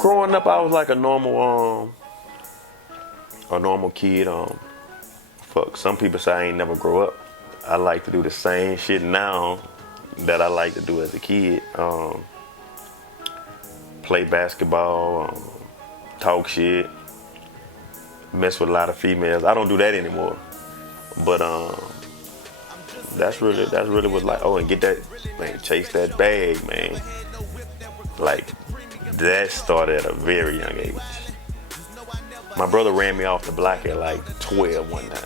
Growing up, I was like a normal kid. Fuck, some people say I ain't never grow up. I like to do the same shit now that I like to do as a kid. Play basketball, talk shit, mess with a lot of females. I don't do that anymore. But that's really what like. Oh, and get that man, chase that bag, man. Like that started at a very young age. My brother ran me off the block at like 12 one time.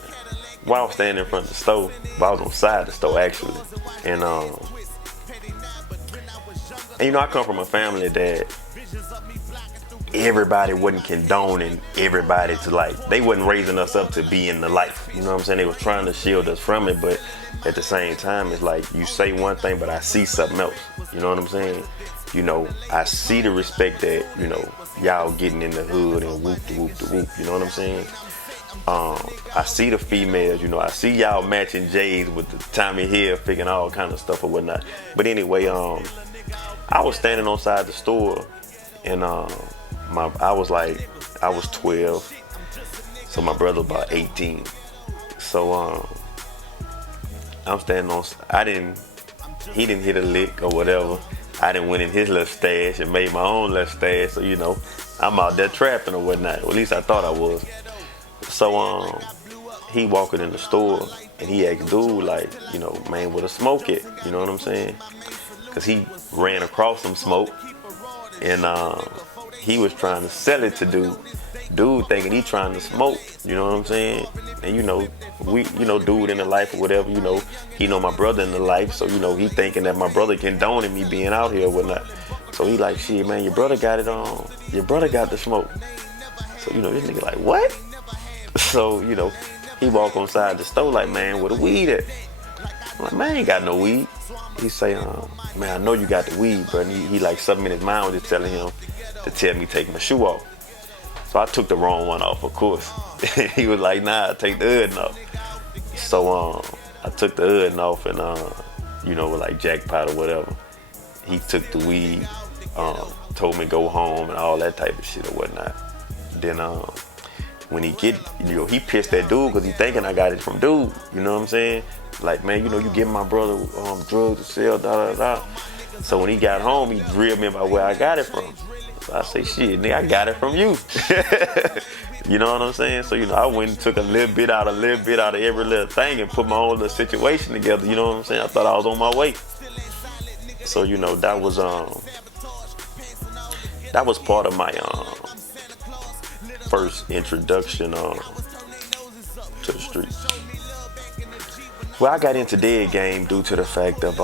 While I was standing in front of the store, but I was on side of the store actually, and I come from a family that everybody wasn't condoning everybody to like, they wasn't raising us up to be in the life. You know what I'm saying? They was trying to shield us from it, but at the same time, it's like you say one thing, but I see something else. You know what I'm saying? I see the respect that, y'all getting in the hood and whoop the whoop the whoop. You know what I'm saying? I see the females, I see y'all matching J's with the Tommy Hilfiger and all kind of stuff or whatnot. But anyway, I was standing on side the store and I was 12, so my brother was about 18. So I'm standing on. He didn't hit a lick or whatever. I didn't went in his little stash and made my own little stash. So I'm out there trapping or whatnot. Well, at least I thought I was. So he walking in the store and he asked dude like, man, where the smoke at? You know what I'm saying? Cause he ran across some smoke and he was trying to sell it to dude thinking he trying to smoke. You know what I'm saying? And dude in the life or whatever, he know my brother in the life, so he thinking that my brother condoning me being out here or whatnot. So he like, shit, man, your brother got it on. Your brother got the smoke. So this nigga like, what? So he walk on side the store like, man, where the weed at? I'm like, man, I ain't got no weed. He say, man, I know you got the weed, but he like something in his mind was just telling him to tell me take my shoe off. So I took the wrong one off, of course. He was like, nah, take the hood off. So I took the hood off and with like jackpot or whatever. He took the weed, told me go home and all that type of shit or whatnot. Then when he he pissed at dude because he thinking I got it from dude. You know what I'm saying? Like, man, you giving my brother drugs to sell, da da da. So when he got home, he drilled me about where I got it from. So I say, shit, nigga, I got it from you. You know what I'm saying? So, I went and took a little bit out of every little thing and put my own little situation together. You know what I'm saying? I thought I was on my way. So, that was part of my first introduction to the streets. Well, I got into dead game due to the fact of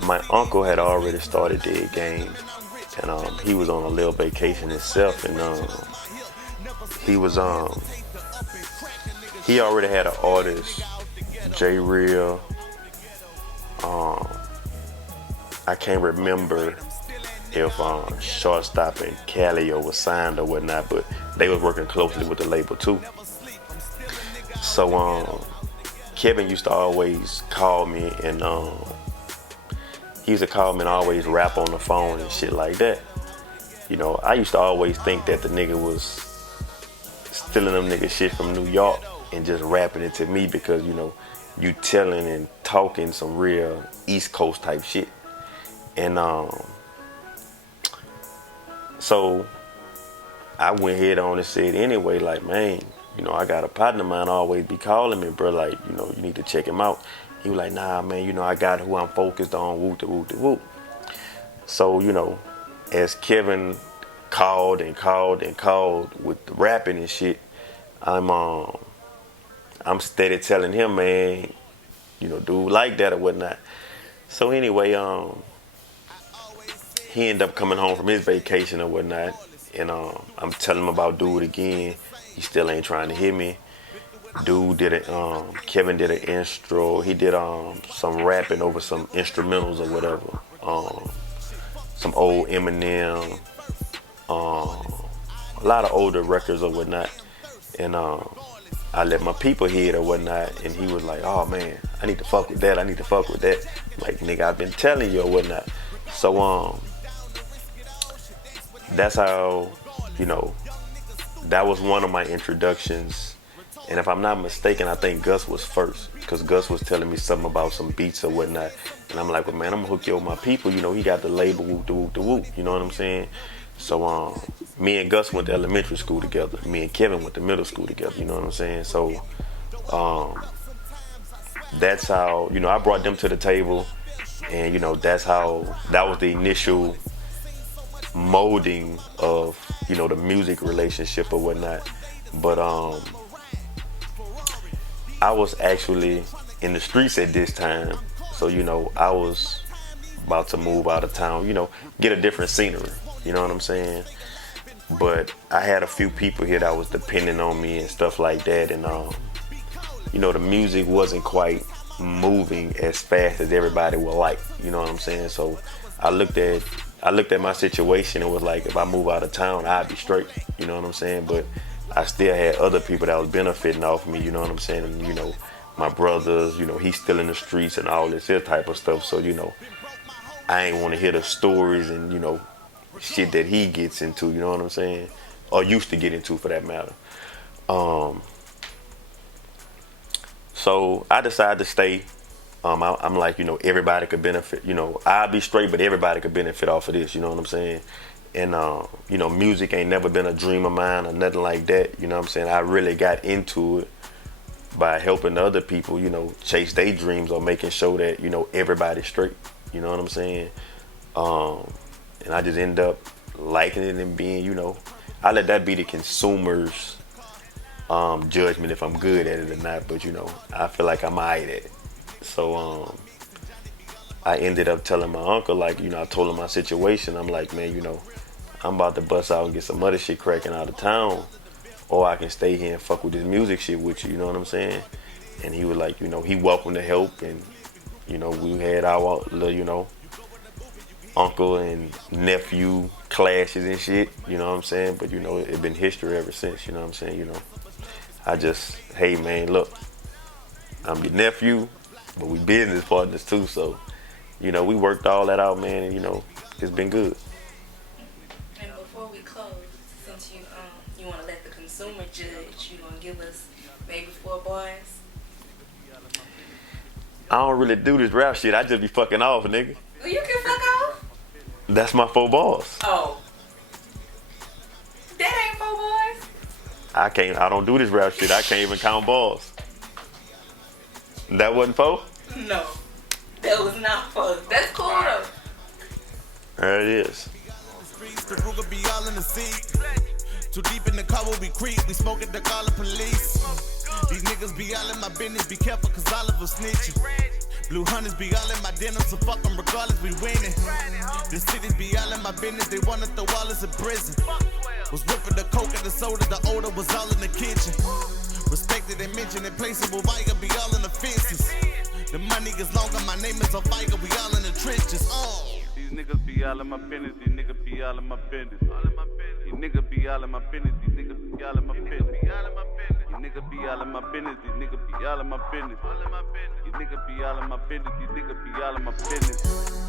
my uncle had already started dead game, and he was on a little vacation himself, and he already had an artist, C.R.E.A.M. I can't remember if Shortstop and Calio was signed or whatnot, but they was working closely with the label too. So Kevin used to always call me and he used to call me and always rap on the phone and shit like that. I used to always think that the nigga was stealing them nigga shit from New York and just rapping it to me because, you telling and talking some real East Coast type shit. And so I went head on and said anyway, like, man, I got a partner of mine always be calling me, bro, like, you need to check him out. He was like, nah, man, I got who I'm focused on, whoop de whoop de whoop. So, as Kevin called and called and called with the rapping and shit, I'm steady telling him, man, dude like that or whatnot. So anyway, he ended up coming home from his vacation or whatnot, and I'm telling him about dude again. He still ain't trying to hit me. Dude did it. Kevin did an intro. He did some rapping over some instrumentals or whatever. Some old Eminem. A lot of older records or whatnot. And I let my people hear it or whatnot, and he was like, "Oh man, I need to fuck with that. I need to fuck with that." Like, nigga, I've been telling you or whatnot. So that's how, you know, that was one of my introductions. And if I'm not mistaken, I think Gus was first, because Gus was telling me something about some beats or whatnot, and I'm like, "Well, man, I'm gonna hook you with my people. You know, he got the label, whoop de whoop de whoop. You know what I'm saying?" So me and Gus went to elementary school together. Me and Kevin went to middle school together. You know what I'm saying? So that's how, you know, I brought them to the table, and you know, that was the initial molding of, you know, the music relationship or whatnot. But I was actually in the streets at this time, so you know, I was about to move out of town, you know, get a different scenery. You know what I'm saying? But I had a few people here that was depending on me and stuff like that, and you know, the music wasn't quite moving as fast as everybody would like. You know what I'm saying? So I looked at my situation and was like, if I move out of town, I'd be straight. You know what I'm saying? But I still had other people that was benefiting off me. You know what I'm saying? And you know, my brothers, you know, he's still in the streets and all this here type of stuff. So you know, I ain't want to hear the stories and, you know, shit that he gets into. You know what I'm saying? Or used to get into, for that matter. So I decided to stay. I'm like, you know, everybody could benefit. You know, I'd be straight, but everybody could benefit off of this. You know what I'm saying? And you know, music ain't never been a dream of mine or nothing like that. You know what I'm saying? I really got into it by helping other people, you know, chase their dreams or making sure that, you know, everybody's straight. You know what I'm saying? And I just end up liking it and being, you know, I let that be the consumer's judgment if I'm good at it or not. But you know, I feel like I'm alright at it. So I ended up telling my uncle, like, you know, I told him my situation. I'm like, man, you know, I'm about to bust out and get some other shit cracking out of town, or I can stay here and fuck with this music shit with you. You know what I'm saying? And he was like, you know, he welcomed the help, and you know, we had our little, you know, uncle and nephew clashes and shit. You know what I'm saying? But you know, it been history ever since. You know what I'm saying? You know, I just, hey man, look, I'm your nephew, but we business partners too. So, you know, we worked all that out, man, and you know, it's been good. And before we close, since you want to let the consumer judge, you gonna give us maybe 4 bars? I don't really do this rap shit. I just be fucking off, nigga. Well, you can fuck off. That's my 4 bars. Oh, that ain't 4 bars. I don't do this rap shit. I can't even count bars. That wasn't 4? No, that was not 4. That's cool though. There it is. The Ruger be all in the seat. Too deep in the car where we creep. We smoking the call of police. These niggas be all in my business. Be careful cause all of us snitching. Blue hunters be all in my dinner, so fuck them regardless, we winning. The cities be all in my business, they wanna throw all us in prison. Was whipping the coke and the soda, the odor was all in the kitchen. Respected and mentioned in places where Viga be all in the fences. The money is longer, my name is on Viga, we all in the trenches. These niggas be all in my business, these niggas be all in my business. These niggas be all in my business, these niggas be all in my business. These niggas be all in my business, these niggas be all in my business. These niggas be all in my business, these niggas be all in my business.